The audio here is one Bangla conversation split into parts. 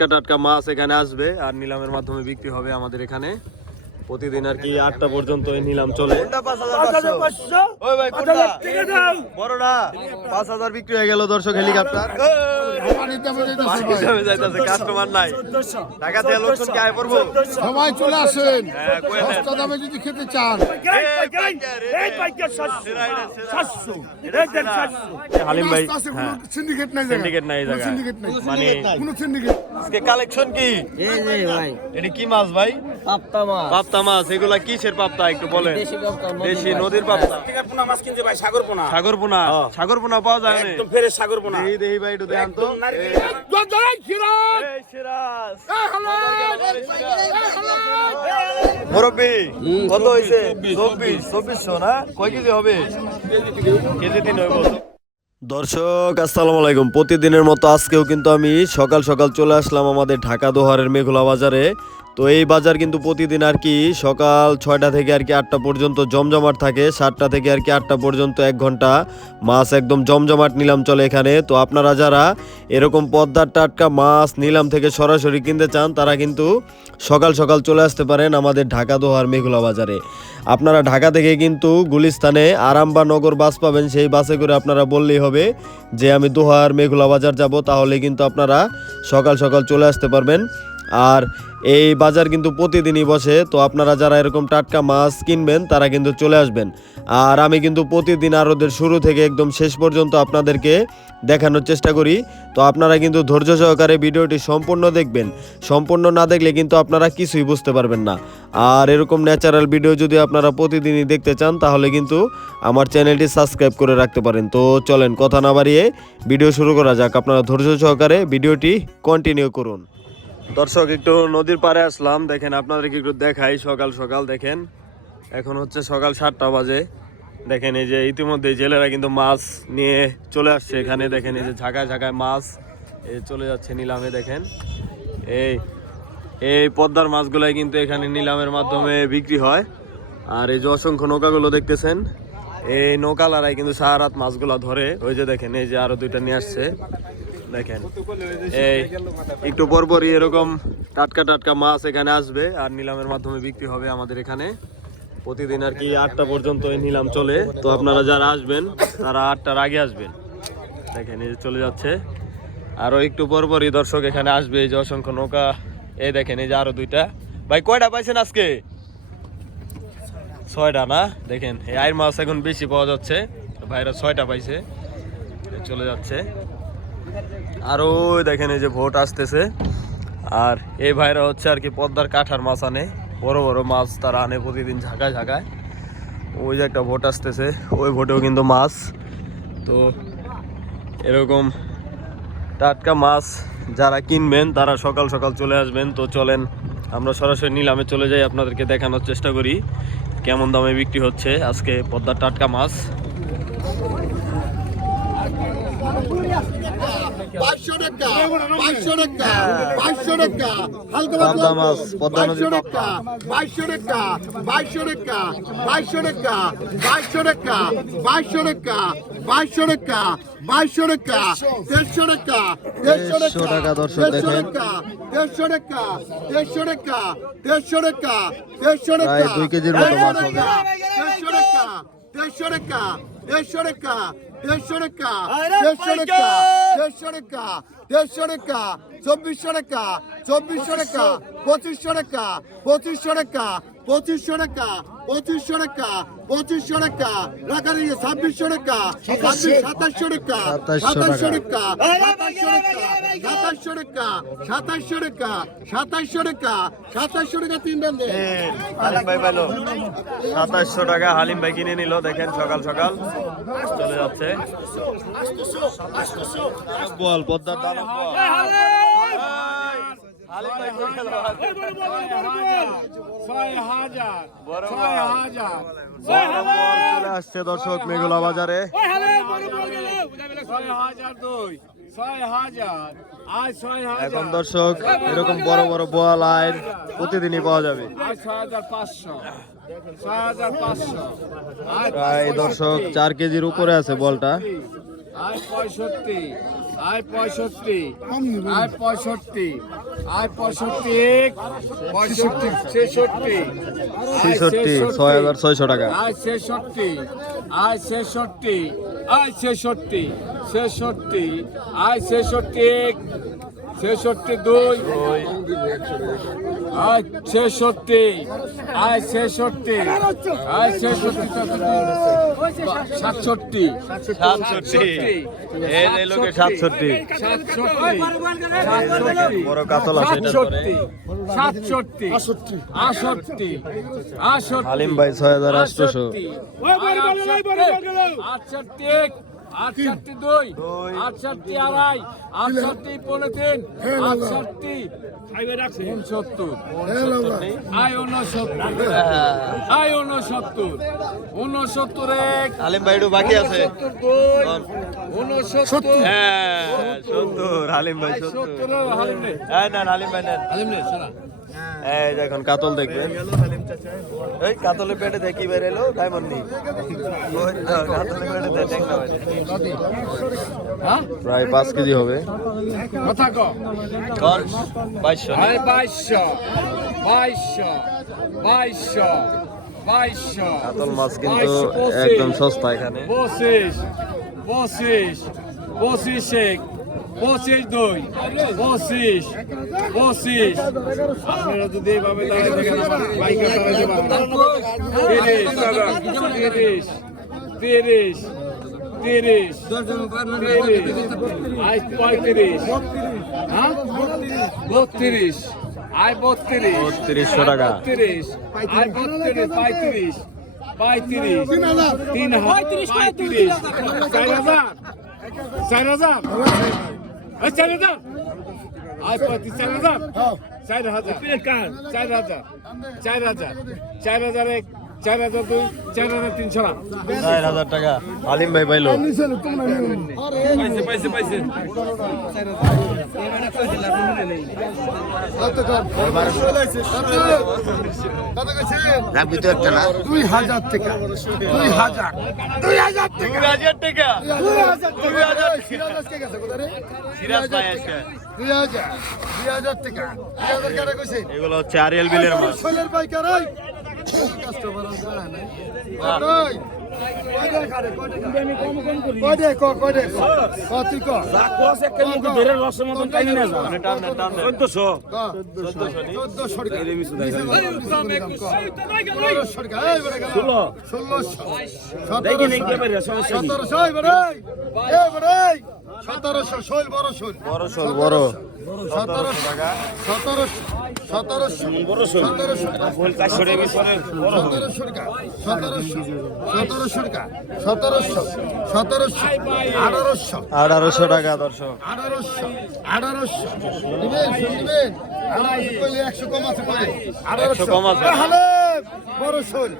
টাটকা টাটকা মাছ এখানে আসবে আর নিলামের মাধ্যমে বিক্রি হবে আমাদের এখানে। প্রতিদিন আর কি আটটা পর্যন্ত এই নিলাম চলে। বড়টা পাঁচ হাজার বিক্রি হয়ে গেল দর্শক হেলিকপ্টার। কাস্টমার নাই টাকা দিয়ে লোকজন কে আয় পড়ব সবাই চলে আসেন। হ্যাঁ, কয়ে দেন। সস্তা দামে যদি খেতে চান। হালিম ভাই রাস্তা আছে, হ্যাঁ। কোনো সিন্ডিকেট নাই সিন্ডিকেট নাই সিন্ডিকেট নাই। মানে কোনো সিন্ডিকেট আজকে কালেকশন কি? ভাই। এটা কি মাছ ভাই? পাপ্তা মাছ। পাপ্তা মাছ এগুলা কিসের একটু বলেন? দেশি নদীর পোনা মাছ কিনছে ভাই সাগর পোনা। সাগর পোনা? সাগর পোনা পাওয়া যায় একদম ফেরে সাগর পোনা। দেহি দেহি ভাই একটু দেখান তো। সিরাজ! এই সিরাজ। মুরব্বি কত হয়েছে চব্বিশ চব্বিশশো না? কয় কেজি হবে? কেজি তিন হইব। দর্শক আসসালামু আলাইকুম। প্রতিদিনের মতো আজকেও কিন্তু আমি সকাল সকাল চলে আসলাম আমাদের ঢাকা দোহারের মেঘলা বাজারে। তো এই বাজার কিন্তু প্রতিদিন আর কি সকাল ছয়টা থেকে আর কি আটটা পর্যন্ত জমজমাট থাকে, সাতটা থেকে আর কি আটটা পর্যন্ত এক ঘণ্টা মাছ একদম জমজমাট নিলাম চলে এখানে। তো আপনারা যারা এরকম পদ্মার টাটকা মাছ নিলাম থেকে সরাসরি কিনতে চান, তারা কিন্তু সকাল সকাল চলে আসতে পারেন আমাদের ঢাকা দোহার মেঘলা বাজারে। আপনারা ঢাকা থেকে কিন্তু গুলিস্তানে আরাম বা নগর বাস পাবেন, সেই বাসে করে আপনারা বললেই হবে যে আমি দোহার মেঘলা বাজার যাব, তাহলে কিন্তু আপনারা সকাল সকাল চলে আসতে পারবেন। আর এই বাজার কিন্তু প্রতিদিনই বসে, তো আপনারা যারা এরকম টাটকা মাছ কিনবেন, তারা কিন্তু চলে আসবেন। আর আমি কিন্তু প্রতিদিন আরোদের শুরু থেকে একদম শেষ পর্যন্ত আপনাদেরকে দেখানোর চেষ্টা করি। তো আপনারা কিন্তু ধৈর্য সহকারে ভিডিওটি সম্পূর্ণ দেখবেন। সম্পূর্ণ না দেখলে কিন্তু আপনারা কিছুই বুঝতে পারবেন না। আর এরকম ন্যাচারাল ভিডিও যদি আপনারা প্রতিদিনই দেখতে চান, তাহলে কিন্তু আমার চ্যানেলটি সাবস্ক্রাইব করে রাখতে পারেন। তো চলেন, কথা না বাড়িয়ে ভিডিও শুরু করা যাক। আপনারা ধৈর্য সহকারে ভিডিওটি কন্টিনিউ করুন। দর্শক, একটু নদীর পাড়ে আসলাম। দেখেন, আপনাদেরকে একটু দেখাই। সকাল সকাল, দেখেন। এখন হচ্ছে সকাল সাতটা বাজে। দেখেন, এই যে ইতিমধ্যে জেলেরা কিন্তু মাছ নিয়ে চলে আসছে এখানে। দেখেন, এই যে ঝাঁকায় ঝাঁকায় মাছ চলে যাচ্ছে নিলামে, দেখেন। এই এই পদ্মার মাছগুলাই কিন্তু এখানে নিলামের মাধ্যমে বিক্রি হয়। আর এই যে অসংখ্য নৌকাগুলো দেখতেছেন, এই নৌকালারাই কিন্তু সারা রাত মাছগুলো ধরে। ওই যে দেখেন, এই যে আরও দুইটা নিয়ে আসছে। দেখেন। এই, একটু পরপরই এরকম টাটকা টাটকা মাছ এখানে আসবে, আর নিলামের মাধ্যমে বিক্রি হবে আমাদের এখানে। প্রতিদিন আর কি আটটা পর্যন্ত এই নিলাম চলে। তো আপনারা যারা আসবেন, তারা আটটার আগে আসবেন। দেখেন, এই চলে যাচ্ছে। আরও একটু পরপরই দর্শক এখানে আসবে, এই যে অসংখ্য নৌকা। এই দেখেন, এই যে আরও দুইটা। ভাই, কয়টা পাইছেন আজকে? ছয়টা না? দেখেন, এই আয়ের মাছ এখন বেশি পাওয়া যাচ্ছে। ভাইরা ছয়টা পাইছে। চলে যাচ্ছে। আর ওই দেখেন এই যে ভোট আসতেছে। আর এই ভাইরা হচ্ছে আর কি পদ্মার কাঠার মাছ আনে। বড় বড় মাছ তারা আনে প্রতিদিন ঝাঁকায় ঝাঁকায়। ওই যে একটা ভোট আসতেছে, ওই ভোটেও কিন্তু মাছ। তো এরকম টাটকা মাছ যারা কিনবেন, তারা সকাল সকাল চলে আসবেন। তো চলেন, আমরা সরাসরি নিলামে চলে যাই, আপনাদেরকে দেখানোর চেষ্টা করি কেমন দামে বিক্রি হচ্ছে আজকে পদ্মার টাটকা মাছ। বাইশশো টাকা বাইশশো টাকা বাইশশো টাকা হালকা পাবদা মাছ, বাইশশো টাকা বাইশশো টাকা বাইশশো টাকা বাইশশো টাকা বাইশশো টাকা বাইশশো টাকা বাইশশো টাকা বাইশশো টাকা দেড়শো টাকা দেড়শো টাকা দেড়শো। টাকা দেড়শো টাকা দেড়শো টাকা দেড়শো টাকা দেড়শো টাকা দুই কেজির মতো মাছ হবে। দেড়শো টাকা দেড়শো টাকা দেড়শো টাকা দেড়শো টাকা দেড়শো টাকা দেড়শো টাকা দেড়শো টাকা চব্বিশশো টাকা চব্বিশশো টাকা পঁচিশশো টাকা পঁচিশশো টাকা পঁচিশশো টাকা পঁচিশশো টাকা পঁচিশশো টাকা রাখা নিয়ে ছাব্বিশশো টাকা ছাব্বিশ সাতাশশো টাকা সাতাশশো টাকা। সাতাশশো টাকা সাতাশশো টাকা সাতাশশো টাকা সাতাশশো টাকা তিন হালিম ভাই পেল সাতাশশো টাকা হালিম ভাই কিনে নিল দেখেন সকাল সকাল। চলে যাচ্ছে। বল পদ্মার দানব বল। হালিম! ভাই চলে আসছে দর্শক মেঘলা বাজারে। এখন দর্শক এরকম বড় বড় বোয়াল আয়ের প্রতিদিনই পাওয়া যাবে। প্রায় দর্শক চার কেজির উপরে আছে বলটা। আয় পঁয়ষট্টি। আয় পঁয়ষট্টি। আয় পঁয়ষট্টি। আয় পঁয়ষট্টি পঁয়ষট্টি ছেষট্টি। ছেষট্টি ছয় হাজার ছয়শো টাকা। আয় ছেষট্টি আয় ছেষট্টি আয় ছেষট্টি ছেষট্টি আয় ছেষট্টি ছেষট্টি দুই। আয় ছেষট্টি। আয় ছেষট্টি। আয় ছেষট্টি সাতষট্টি। সাতষট্টি। এই লোকে সাতষট্টি। বড় কাতল আছে। সাতষট্টি। সাতষট্টি। আষট্টি। আষট্টি। হালিম ভাই ছয় হাজার আটশোশো আটষট্টি। এক আটষট্টি দুই আটষট্টি আড়াই আটষট্টি পনেরো তিন আটষট্টি উনসত্তর। আয় উনসত্তর। আয় উনসত্তর। উনসত্তর এক। হালিম ভাই বাকি আছে। উনসত্তর হ্যাঁ সত্তর। হালিম ভাই সত্তর। সত্তর হারিম নেই হ্যাঁ না হালিম ভাই নেন। হারিম নেই শোনা। এই দেখুন কাতল দেখবেন। এই কাতলের পেটে দেখি বের এলো? ডায়মন্ড নেই। কাতলের পেটে দেখ হ্যাঁ প্রায় পাঁচ কেজি হবে। বাইশশো। বাইশশো বাইশশো বাইশশো বাইশশো। কাতল মাছ কিন্তু একদম সস্তা এখানে। পঁচিশ পঁচিশ পঁচিশ এক পঁচিশ দুই পঁচিশ পঁচিশ। আপনারা যদি এইভাবে দাঁড়িয়ে থাকেন পাইকার দাঁড়াইতে পারবেন তিরিশ তিরিশ তিরিশ তিরিশ তিরিশ। আজ পঁয়ত্রিশ। হ্যাঁ? বত্রিশ। আয় বত্রিশ। বত্রিশশো টাকা। বত্রিশ। আয় বত্রিশ পঁয়ত্রিশ পঁয়ত্রিশ তিন হাজার। পঁয়ত্রিশ। চার হাজার। চার হাজার। এই চার হাজার আয় পঁয়ত্রিশ চার হাজার চার হাজার চার হাজার চার হাজার চার হাজার এক চার হাজার দুই চার হাজার তিনশো না চার হাজার টাকা হালিম ভাই পাইলো পাইছে পাইছে পাইছে দুই হাজার টাকা দুই হাজার দুই হাজার টাকা দুই হাজার টাকা দুই হাজার টাকা সিরাজ আজকে গেছে কোথায় রে? সিরাজ ভাই আজকে দুই হাজার দুই হাজার টাকা দুই হাজার কাটা কইছে এগুলো হচ্ছে আরিয়াল বিলের মাছ ছেলের পাইকার এই সতেরোশো এই বেড়ে এই বেড়ে শোল বড়। সতেরোশো টাকা। সতেরোশো সতেরোশো সতেরোশো সতেরোশো টাকা সতেরোশো সতেরোশো টাকা সতেরোশো সতেরোশো আঠারোশো। আঠারোশো টাকা দর্শক। আঠারোশো আঠারোশো। নিবেন একশো কম আছে আঠারোশো কম আছে। বড় শোল।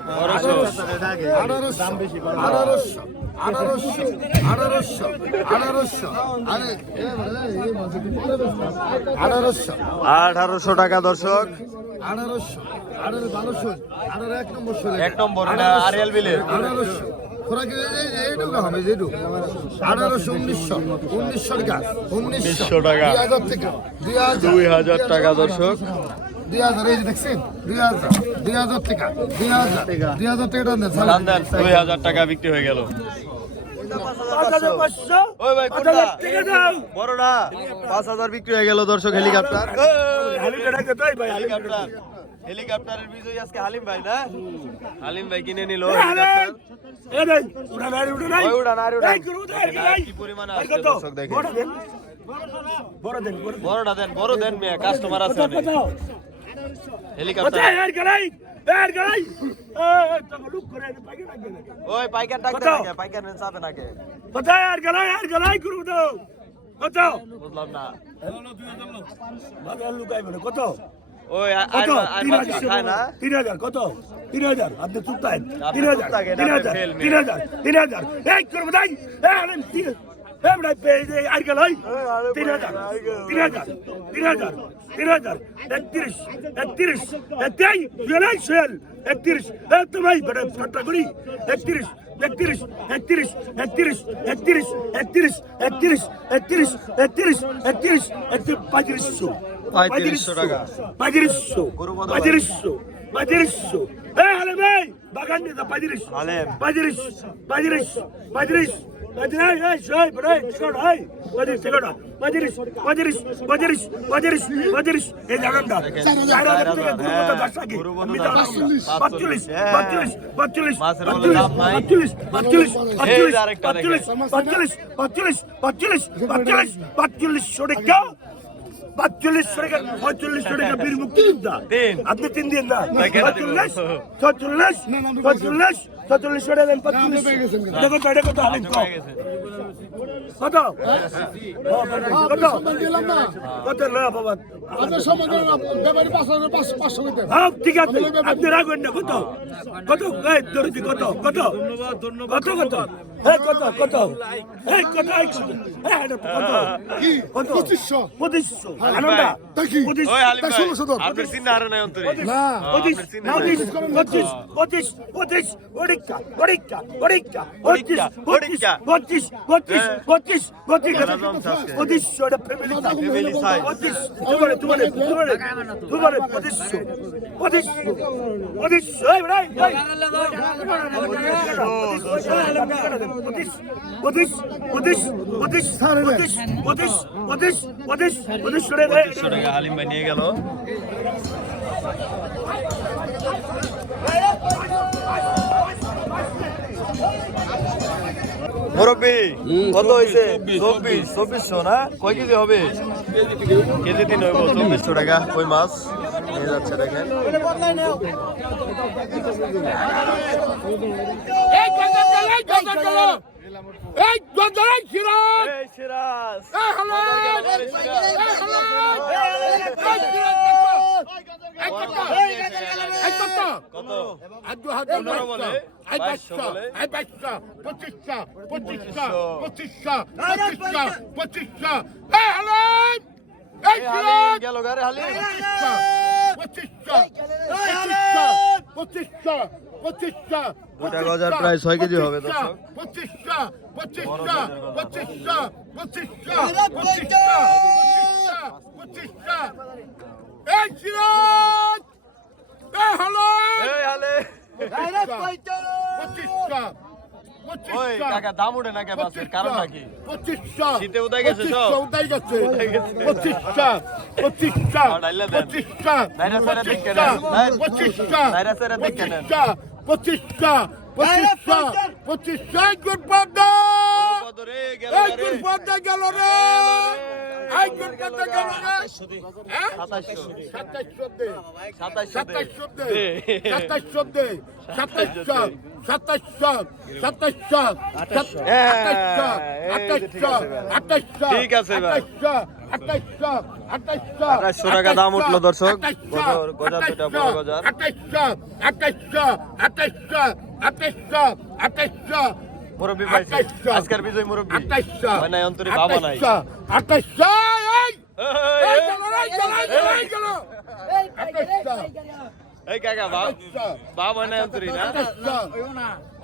আঠারোশো টাকা দর্শক আঠারোশো আঠারো বারো শোল আঠারো এক নম্বর শোল এক নম্বর আরিয়াল বিলের আঠারোশো খোরাকি এইটুকু হবে যেটু আঠারোশো উনিশশো উনিশশো টাকা উনিশশো 1900 টাকা। দুই হাজার টাকা দুই হাজার দুই হাজার টাকা দর্শক দুই হাজার এই দেখছেন? দুই হাজার দুই হাজার টাকা দুই হাজার দুই হাজার টাকা। দেন টান দেন দুই হাজার টাকা বিক্রি হয়ে গেল। ওই ভাই কোনটা? বড়টা পাঁচ হাজার বিক্রি হয়ে গেল দর্শক হেলিকপ্টার। হেলিকপ্টার। হেলিকপ্টারের বিজয়ী আজকে হালিম ভাই না? হালিম ভাই কিনে নিল হেলিকপ্টার। ওই উড়ান আর উড়ান কি পরিমাণে আসছে দর্শক দেখেন বড়টা দেন বড় দেন মিয়া কাস্টমার আছে অনেক। হেলিকপ্টার ওই পাইকার ডাকতে নাকি? পাইকার নেন চাপে নাকি বুঝলাম না। ওই আ- আর আর মাছ খায় না? তিন হাজার কত? তিন হাজার আপনি চুপ থাকেন। তিন হাজার তিন হাজার তিন হাজার তিন হাজার। করব তাই আর গেল তিন হাজার তিন হাজার তিন হাজার। তিন হাজার একত্রিশ একত্রিশ বেলাই সেল একত্রিশ তোমাই বেটা ঠাট্টা করি একত্রিশ একত্রিশ একত্রিশ একত্রিশ একত্রিশ একত্রিশ একত্রিশ একত্রিশ একত্রিশ একত্রিশ একত্রিশ পঁয়ত্রিশশো পঁয়ত্রিশশো টাকা। পঁয়ত্রিশশো পঁয়ত্রিশশো পঁয়ত্রিশশো এ হালে ভাই বাগান নিয়ে পঁয়ত্রিশ। পঁয়ত্রিশ পঁয়ত্রিশ পঁয়ত্রিশ বত্রিশ বত্রিশ বত্রিশ বত্রিশ বত্রিশ পাঁচচল্লিশ টাকা পঁয়তাল্লিশ টাকা তিন। দিন না। ছচল্লিশ ছচল্লিশ ছচল্লিশ ছচল্লিশ টাকা দেন কত? কত? কত? কত? না হ্যাঁ, হ্যাঁ, ঠিক আছে। আপনি রাখবেন না। কত? কত? কত? কত? কত কত? কত কত? কত পঁচিশশো। পঁচিশশো। আনন্দা? ষোলোশো পঁচিশশো পঁচিশ পঁচিশ পঁচিশ পঁচিশ পঁচিশ পঁচিশ পঁচিশ পঁচিশ পঁচিশশো টাকা হালিম ভাই নিয়ে গেল। মুরব্বী কত হয়েছে? চব্বিশ চব্বিশশো না? কয় কেজি হবে? কেজি তিন হইব চব্বিশশো টাকা। কই মাছ? নিয়ে যাচ্ছে দেখেন। গোটা গজার প্রায় ছয় কেজি হবে দর্শক পঁচিশটা পঁচিশটা পঁচিশটা পঁচিশটা পঁচিশটা পঁচিশটা দাম উঠে না কেন কারণ নাকি শীতে উদাই গেছে উদাই গেছে। পঁচিশটা পঁচিশটা পঁচিশটা পঁচিশটা পঁচিশটা পঁচিশটা পঁচিশটা গুড বাবা কোন পথটা গেল রে ঠিক আছে আঠাইশশো টাকা দাম উঠল দর্শক গজার দুটা বড় গজার আঠাইশশো আঠাইশশো আঠাইশশো আঠাইশশো আঠাইশশো মুরব্বী পাইছি। আজকের বিজয় মুরব্বী। মানে অন্তরে বাবা নাই। এই! কাকা বাবা না।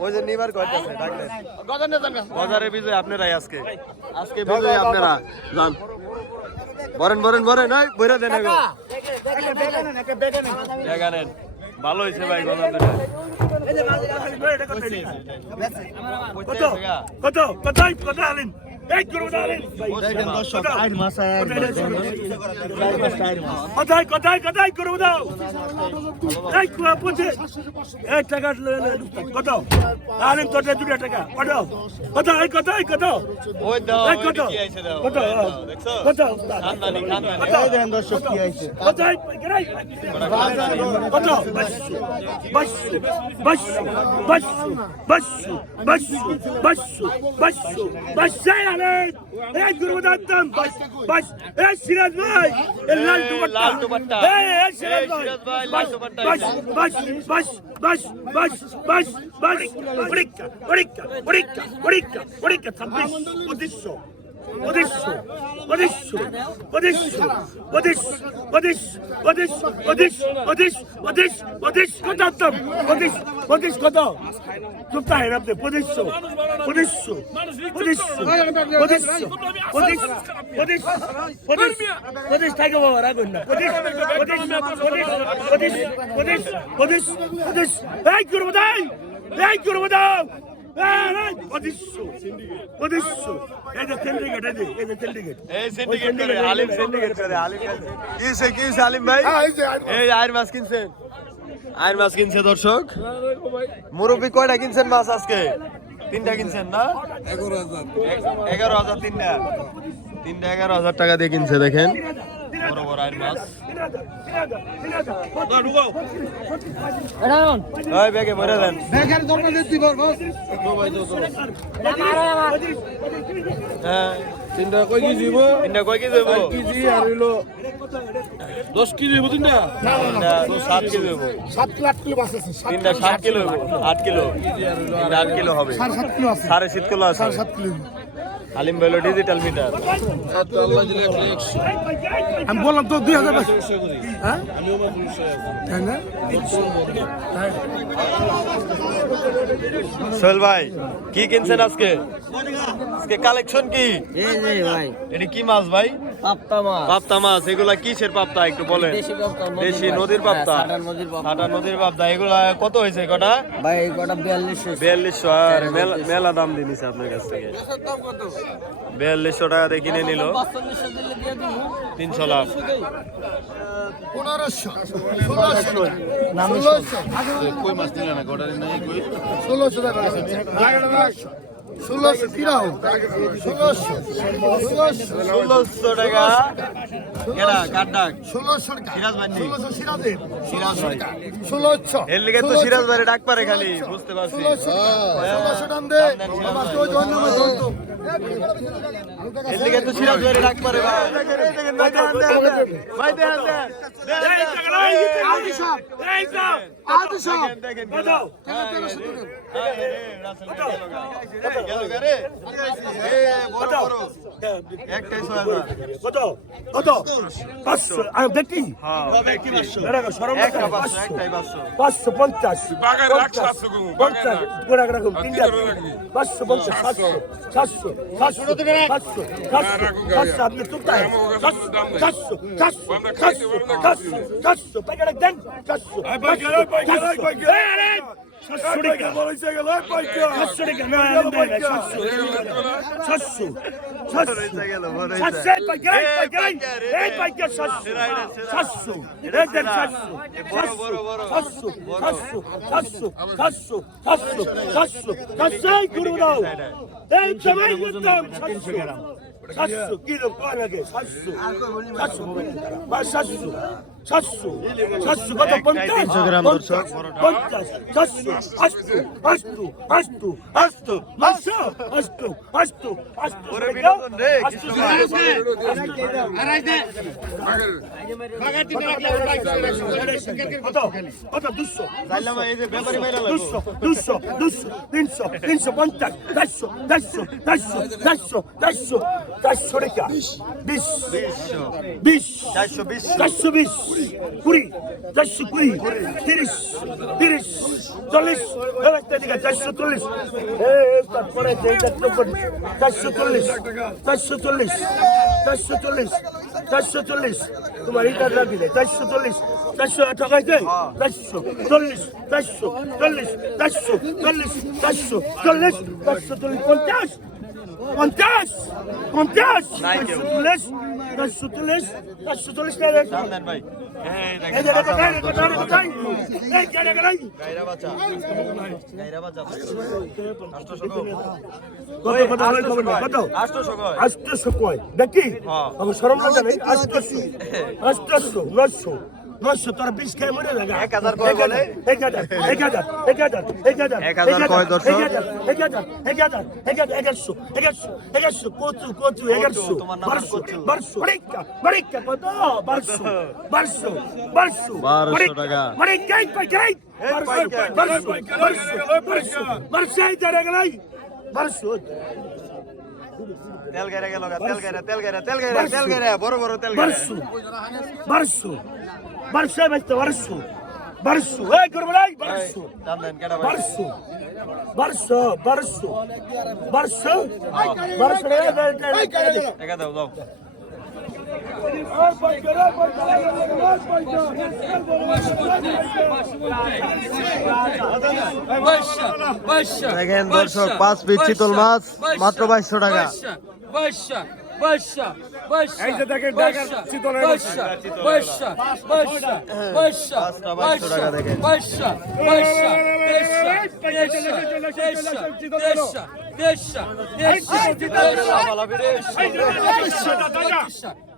ওই যে নিবার কইতাছে ডাকলে গজারে বিজয় আপনারাই আজকে। আজকে বিজয় আপনারা। যান। বরেন বরেন বরেন ওই বইরা দেন গো জায়গা ভালো হয়েছে ভাই গজা দুটা কত কত? কত? কত আলেন কোথায় কোথায় কোথায় করব দাও পৌঁছে এই টাকা। কত আলেন কত দুটা টাকা কত কত এই কত এই কত এই কত কত কত কত কত এই গরাই কত বাস বাস বাস বাস বাস বাস বাস বাস বাস বাস আরে এই গুরু দাঁতাম বাস বাস এই সিরাজ ভাই এই লাল দুপাট্টা লাল দুপাট্টা। এই এই সিরাজ ভাই বাস বাস। বাস বাস বাস বাস বাস বাস পরীক্ষা পরীক্ষা পরীক্ষা পরীক্ষা পরীক্ষা ছাব্বিশ উদ্দেশ্য উদ্দেশ্য উদ্দেশ্য উদ্দেশ্য উদ্দেশ্য উদ্দেশ্য উদ্দেশ্য উদ্দেশ্য উদ্দেশ্য উদ্দেশ্য উদ্দেশ্য কত উদ্দেশ্য উদ্দেশ্য কত চুপ থাকেন আপনি উদ্দেশ্য পঁচিশশো পঁচিশশো পঁচিশশো পঁচিশ পঁচিশ পঁচিশ পঁচিশ থাকে বাবা রাখুন না পঁচিশ পঁচিশ পঁচিশ পঁচিশ পঁচিশ পঁচিশ পঁচিশ দর্শক মুরব্বী কয়টা কিনছেন মাছ আজকে তিনটা কিনছেন না? এগারো হাজার। এগারো হাজার তিনটা। তিনটা এগারো হাজার টাকা দিয়ে কিনছে দেখেন। বড় বড় হ্যাঁ। তিনটা কই কেজি হইব? তিনটা কই কেজি হইব? কেজি আর হইল 10 কেজি হইব তিনটা? না কিলো মাছ আছে তিনটা 7 কিলো হইব কিলো। 8 কিলো। হবে। 7.5 কিলো কিলো আছে। কিলো। আলিম ভ্যালো ডিজিটাল মিটার আমি বললাম তো দুই হাজার হ্যাঁ? সোহেল ভাই কি কিনছেন আজকে? আজকে কালেকশন কি? এটা কি মাছ ভাই? পাপ্তা মাছ। পাপ্তা মাছ এগুলা কিসের পাপ্তা একটু বলেন? দেশি নদীর পাপ্তা। হ্যাঁ, নদীর পাপ্তা। সাঁটার নদীর পাপ্তা। এগুলা কত হয়েছে কটা? ভাই কটা বিয়াল্লিশশো বিয়াল্লিশশো আর মেলা দাম দিয়ে নিছে আপনার কাছ থেকে। বিয়াল্লিশশো টাকা দিয়ে কিনে নিল। তিনশো কই ষোলোশো টাকা। ষোলোশো কিরম ষোলোশো ষোলোশো টাকা। ষোলোশো ষোলোশো এর লিগে তো সিরাজ ভাই ডাক পারে খালি বুঝতে পারছি। ষোলোশো টান হ্যাঁ। দে। এদিকে তো সিরাজ ধরে রাখ পারে ভাই দেখেন ভাই পাঁচশো পঞ্চাশ দেন সাতশো কি সাতশো সাতশো সাতশো সাতশো সাতশো কত পঞ্চাশ গ্রাম দর্শক, পঞ্চাশ সাতশো আটশো আটশো আটশো আটশো ওরে বিনোদন রে, আটশো কত কত দুশো দুশো দুশো দুশো তিনশো তিনশো পঞ্চাশ চারশো চারশো চারশো চারশো চারশো চারশো টাকা বিশ বিশ চারশো বিশ চারশো বিশ কুড়ি চারশো কুড়ি তিরিশ তিরিশ চল্লিশ দিকে চারশো চল্লিশ তারপরে চারশো চল্লিশ চারশো চল্লিশ চারশো চল্লিশ চারশো চল্লিশ তোমার এটা দিলে চারশো চল্লিশ চারশো টাকাইতে চারশো চল্লিশ চারশো চল্লিশ চারশো চল্লিশ চারশো চল্লিশ চারশো চল্লিশ পঞ্চাশ পঞ্চাশ পঞ্চাশ চল্লিশ চারশো চল্লিশ চারশো চল্লিশ ভাই। দেখি? আমার সরম লাগে আষ্টশো। আষ্টশো নশো নয়শো তোরা বিশ খেয়ে মরে যাবে এক হাজার এক হাজার এক হাজার এক হাজার এক হাজার এক হাজার কয় দর্শক? এক হাজার এক হাজার এক হাজার এক হাজার এগারোশো এগারোশো এগারোশো কচু কচু এগারোশো বারোশো বারোশো বারিকা বারিকা কত বারোশো বারোশো বারোশো বারোশো টাকা। বারিকা বারিকা বারোশো বারোশো বারোশো বারোশো বারোশো এই জায়গা গেলাই বারোশো তেল গেরে গেল গা, তেল গেরে তেল গেরে তেল গেরে তেল গেরে বড় বড় তেল গেরে বারোশো বারোশো বারোশো বাজতে বারোশো বারোশো এই করব নাই ভাই বারোশো বারোশো বারোশো বারোশো বারোশো টাকা দাও দাও দেখেন দর্শক পাঁচ পিস চিতল মাছ মাত্র বাইশশো টাকা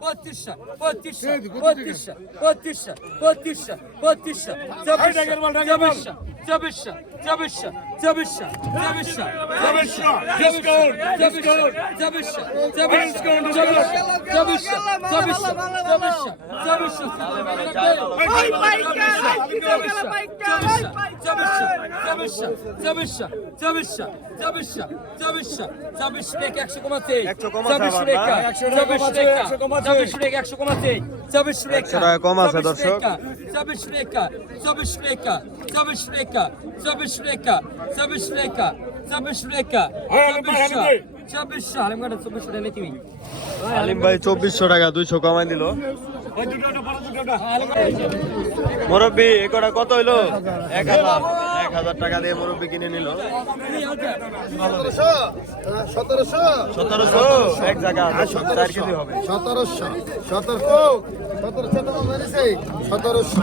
পঁচিশশো পঁচিশশো পঁচিশশো পঁচিশশো পঁচিশশো পঁচিশশো চব্বিশশো চব্বিশশো এই যে দেখেন ঢাকার চিতলের পাঁচটা বাইশশো টাকা দেখেন একশো কমাতে একশো কমাছে চব্বিশ আবার রেখা না? চব্বিশ রেখা চব্বিশ রেখা একশো কমাতে চব্বিশ রেখা কম আছে, দর্শক। চব্বিশ রেখা চব্বিশ রেখা চব্বিশ রেখা চব্বিশ রেখা চব্বিশ রেখা চব্বিশ রেখা চব্বিশশো আলমগড় টাকা তুমি আলিম ভাই চব্বিশশো টাকা দুইশো কমাই দিল। মুরব্বী এ কটা কত হইল? এক হাজার। এক হাজার টাকা দিয়ে মুরব্বী কিনে নিল। সতেরোশো? সতেরোশো এক জায়গা চার কেজি হবে। সতেরোশো সতেরোশো সতেরোশো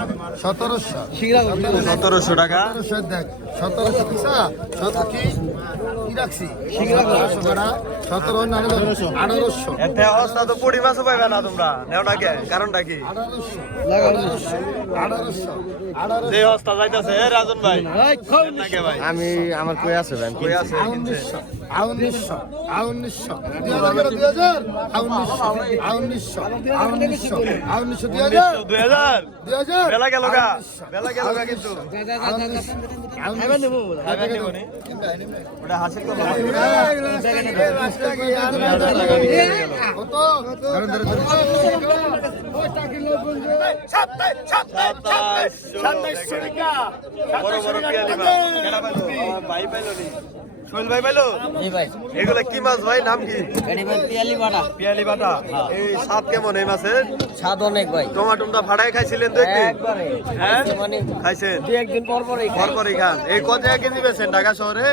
সতেরোশো টাকা। সতেরোশো সতেরোশো সতেরো অবস্থা তো পুড়ি মাছও পাইবে না তোমরা কে কারণটা কি আঠারোশো আঠারোশো আঠারোশো আঠারোশো যে অবস্থা যাইতেছে রাজন ভাই ভাই আমি আমার কই আছে কই আছে কিনছে? উনিশশো উনিশশো দুই হাজার দুই হাজার উনিশশো উনিশশো উনিশশো উনিশশো দুই হাজার দুই হাজার দুই হাজার বেলা গেল গা বেলা গেল গা কিন্তু খাইবেন নিবো নি? ওটা হাসিল শৈল কি মাছ ভাই নাম কি পিয়ালি মাছের স্বাদ খাইছিলেন তো একদিন হ্যাঁ খাইছে খাইছেন খান এই কত? কেজি বেছেন ঢাকা শহরে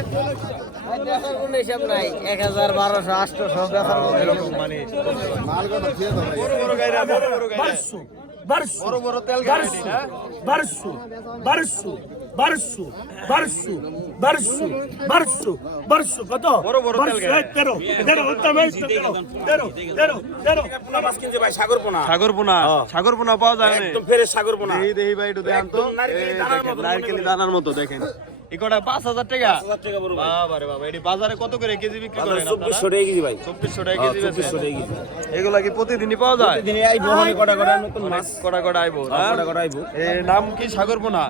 ভাই দেখার কোনো হিসাব নাই এক হাজার বারোশো আটশোশো বেচার মতো এরকম মানে বড় বড় গাইরা বড় বড় গাইরা বারোশো বারোশো বড় বড় তেল গাড়ি না বারোশো বারোশো বারোশো বারোশো বারোশো বারোশো বারোশো কত বড় বড় তেল বারোশো, গাড়ি। এই তেরো তেরো উত্তম এই তো। তেরো তেরো তেরো তেরো পোনা মাছ কিনছে ভাই সাগর পোনা সাগর পোনা পাওয়া যায় না একদম ফেরে সাগর পোনা দেহি দেহি ভাই একটু দেখান তো নারকেলি দানার মতো দেখেন। এই কটা পাঁচ হাজার টাকা? হাজার টাকা বড় ভাই। বাবা রে বাবা এটি বাজারে কত করে কেজি বিক্রি করেন চব্বিশশো টাকা কেজি ভাই। চব্বিশশো টাকা কেজি চব্বিশশো টাকা কেজি। এগুলা কি প্রতিদিনই পাওয়া যায়? দিনে আইব মানে কটা কটা নতুন মাছ। কটা কটা আইবো কটা কটা আইব। এর নাম কি? সাগর পোনা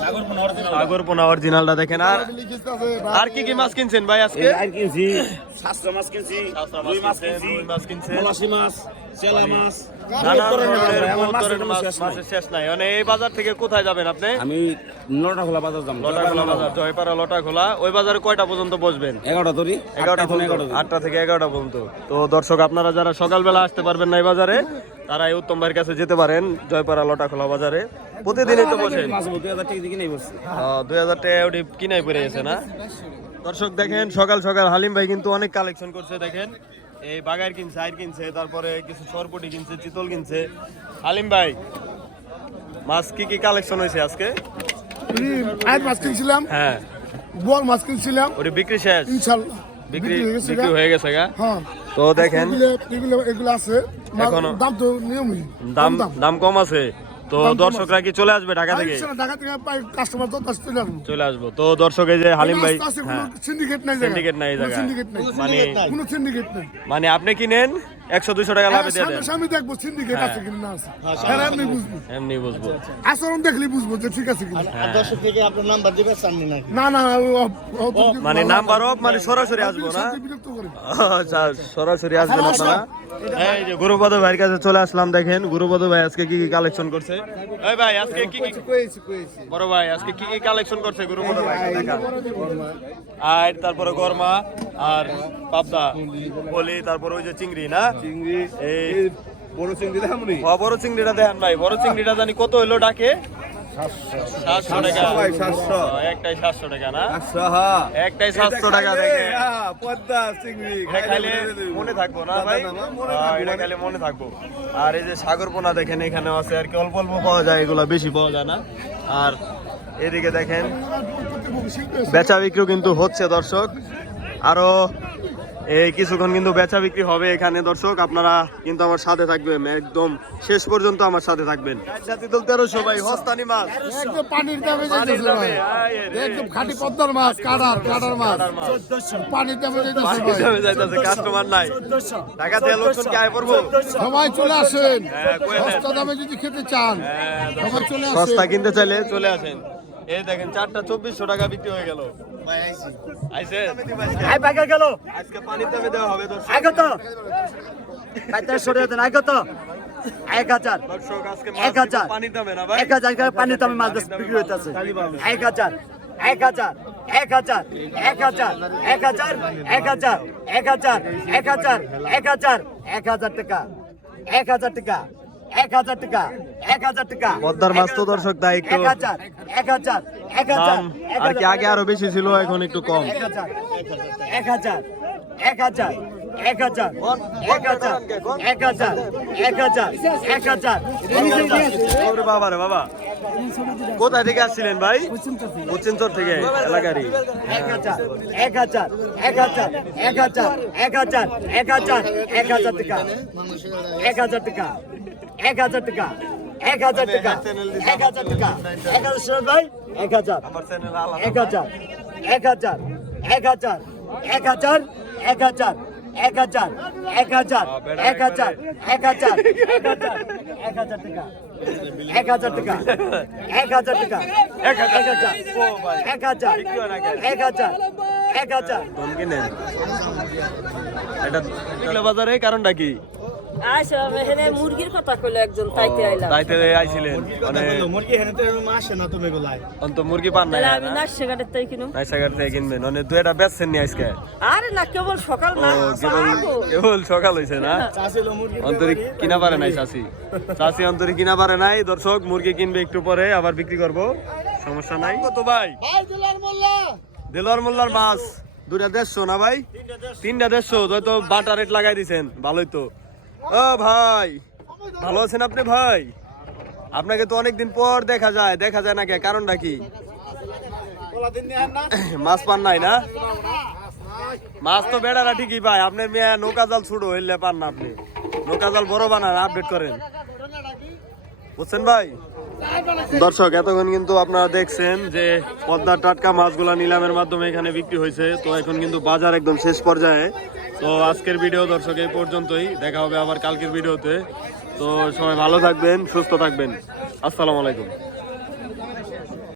সাগর পোনা অরিজিনাল সাগর অরিজিনালটা দেখেন। আর আর কি কি মাছ কিনছেন ভাই আজকে? আর কিনছি শাস্ত্র মাছ কিনছি রুই মাছ কিনছি মাছ কিনছেন। পলাশি মাছ মানে এই বাজার থেকে কোথায় যাবেন আপনি? আমি নটা খোলা বাজার যাম লটা খোলা বাজার জয়পাড়া লটা খোলা ওই বাজারে কয়টা পর্যন্ত বসবেন? এগারোটা তরি এগারোটা পর্যন্ত আটটা থেকে এগারোটা পর্যন্ত। তো দর্শক আপনারা যারা সকালবেলা আসতে পারবেন না এই বাজারে তারা এই উত্তম ভাইয়ের কাছে যেতে পারেন জয়পাড়া লটা খোলা বাজারে। প্রতিদিনই তো বসেন। দুই হাজার টাকা দিকে নেই দুই হাজার টাকা ওটি কিনাই পড়ে গেছে না? দর্শক দেখেন সকাল সকাল হালিম ভাই কিন্তু অনেক কালেকশন করছে দেখেন। এই বাগার কিনছে আইর কিনছে তারপরে কিছু সরপটি কিনছে চিতল কিনছে। হালিম ভাই মাছ কি কি কালেকশন হয়েছে আজকে? আজ মাছ কিনছিলাম হ্যাঁ। বল মাছ কিনছিলাম। ওটি বিক্রি শেষ? ইনশাল্লাহ বিক্রি হয়ে গেছে বিক্রি হয়ে গেছে গা? হ্যাঁ। তো দেখেন। এগুলো এগুলো আছে। দাম তো নিয়মই দাম। দাম কম আছে। তো দর্শকরা কি চলে আসবে ঢাকা থেকে? ঢাকা থেকে কাস্টমার যত চলে আসব। চলে আসব। তো দর্শক এই যে হালিম ভাই কোনো হ্যাঁ। নাই সিন্ডিকেট নাই। মানে কোনো syndicate নাই। মানে আপনি কিনেন একশো দুশো টাকা লাভে দিয়ে দেন। সামনে সামনে দেখব syndicate আছে কিনা না আছে। হ্যাঁ, এমনি বুঝব। এমনি বুঝব। আচরণ দেখলে বুঝব যে ঠিক আছে কিনা। হ্যাঁ। দর্শক থেকে আপনার নাম্বার দিবে চাননি নাকি? না না মানে নাম্বার অফ মানে সরাসরি আসব না। আচ্ছা সরাসরি আসবেন আপনারা? এই যে গুরুপদ ভাইয়ের কাছে চলে আসলাম দেখেন। গুরুপদ ভাই আজকে কি কি কালেকশন করছে? এই ভাই আজকে কি কি বড় ভাই আজকে কি কি কালেকশন করছে গুরুপদ ভাই। আর তারপরে গরমা। আর পাবদা। বলি তারপরে ওই যে চিংড়ি না? চিংড়ি এই বড় চিংড়ি দেখামনি হ, বড় চিংড়িটা দেখেন ভাই বড় চিংড়িটা জানি কত হইল ডাকে? সাতশো। টাকা। ভাই, 700 ও, একটাই সাতশো টাকা না? সাহা একটাই সাতশো টাকা দেখে। চিংড়ি খাইলে মনে থাকব। না ভাই? হ্যাঁ, খাইলে মনে থাকব। আর এই যে সাগর পোনা দেখেন এখানে আছে আর কি অল্প অল্প পাওয়া যায় এগুলো বেশি পাওয়া যায় না। আর এদিকে দেখেন বেচা বিক্রিও কিন্তু হচ্ছে দর্শক। আরও এই কিছুক্ষণ কিন্তু বেচা বিক্রি হবে এখানে দর্শক। আপনারা কিন্তু আমার সাথে থাকবেন একদম শেষ পর্যন্ত আমার সাথে থাকবেন। তেরোশো ভাই হস্তানি মাছ। একদম পানির দামে পানির যাইতেছে দামে, ভাই। আয় রে। একদম খাঁটি পদ্মার মাছ কাটার কাটার মাছ। পানির দামে যাইতেছে পানির ভাই। দামে যাইতেছে কাস্টমার নাই। টাকা দিয়ে লোকজন কি আয় পড়ব সবাই চলে আসেন। হ্যাঁ। সস্তা দামে যদি খেতে চান সবাই চলে আসেন। সস্তা কিনতে চাইলে চলে আসেন। এই দেখেন চারটা চব্বিশশো টাকা বিক্রি হয়ে গেল। আইছে আই গেল আজকে পানির দামে দেওয়া হবে দর্শক আই কত সরে দেন আই এক হাজার এক হাজার পানির দামে না ভাই এক হাজার পানির দামে মাছ বিক্রি হইতেছে এক হাজার এক হাজার এক হাজার এক হাজার এক হাজার এক হাজার এক হাজার এক হাজার এক হাজার এক হাজার টাকা এক হাজার টাকা এক হাজার টাকা এক হাজার টাকা পদ্মার মাছ তো দর্শক তাই একটু এক হাজার এক হাজার এক হাজার আর কি আগে আরও বেশি ছিল এখন একটু কম এক হাজার এক হাজার এক হাজার এক হাজার এক হাজার এক হাজার এক হাজার এক হাজার বাবা রে বাবা কোথায় থেকে আসছিলেন ভাই পশ্চিমচর থেকে এলাকারই এক হাজার এক হাজার এক হাজার এক হাজার এক হাজার এক হাজার এক হাজার টাকা এক হাজার টাকা এক হাজার টাকা এক হাজার টাকা এক হাজার টাকা এক হাজার শোন ভাই এক হাজার এক হাজার এক হাজার এক হাজার এক হাজার এক হাজার এক হাজার এক হাজার এক হাজার এক হাজার এক হাজার এক হাজার টাকা এক হাজার টাকা এক হাজার টাকা এক হাজার এক হাজার এক হাজার এক হাজার এটা বাজারে কারণটা কি আচ্ছা এখানে মুরগির কথা কইলো একজন তাইতে আইলাম। তাইতে আইছিলেন মানে মুরগি হেনে তো আসে না তুমি গুলাই অন্ত মুরগি পান নাই আমি না? সেগাটের তাই কিনো নাইসাগার থেকে কিনবেন মানে দুই বেচছেন নি আজকে। আরে না কেবল সকাল না কেবল কেবল সকাল হয়েছে না? চাষিল মুরগি অন্তরিক কিনা পারে নাই চাষি। চাষি অন্তরিক কিনা পারে নাই দর্শক মুরগি কিনবে একটু পরে আবার বিক্রি করব। সমস্যা নাই। কত ভাই? ভাই দিলার মোল্লা। মোল্লার মাছ দুটা দেড়শো না ভাই? তিনটা দেড়শো। তো বাটা রেট লাগাই দিছেন ভালোই তো। ও ভাই, ভালো আছেন আপনি ভাই? আপনাকে তো অনেকদিন পর দেখা যায় দেখা যায় না কে? কারণটা কি? মাছ পান নাই না? মাছ তো বেড়ারা ঠিকই ভাই আপনি মেয়ে নৌকা জাল ছুটো হইলে পান না আপনি। নৌকা জাল বড় বানান, আপডেট করেন। বুঝছেন ভাই? দর্শক, এতক্ষণ কিন্তু আপনারা দেখছেন যে পদ্মার টাটকা মাছগুলো নিলামের মাধ্যমে এখানে বিক্রি হয়েছে। তো এখন কিন্তু বাজার একদম শেষ পর্যায়ে। তো আজকের ভিডিও দর্শক, এই পর্যন্তই। দেখা হবে আবার কালকের ভিডিওতে। তো সবাই ভালো থাকবেন, সুস্থ থাকবেন। আসসালামু আলাইকুম।